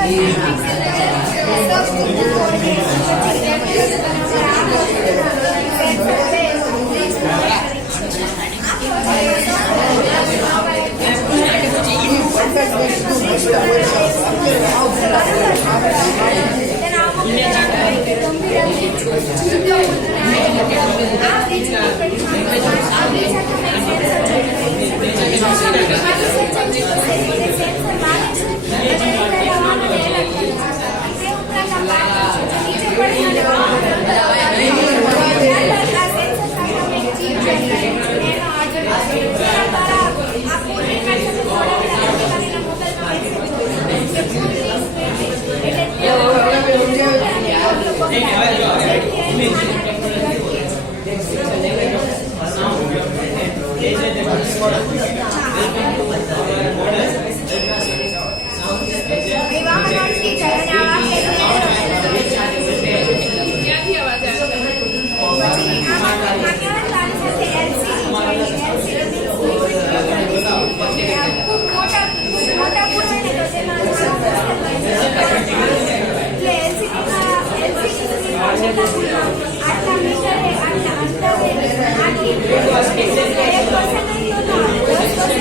Yeah. Yeah. Yeah. Yeah. Yeah. Yeah. 我们不需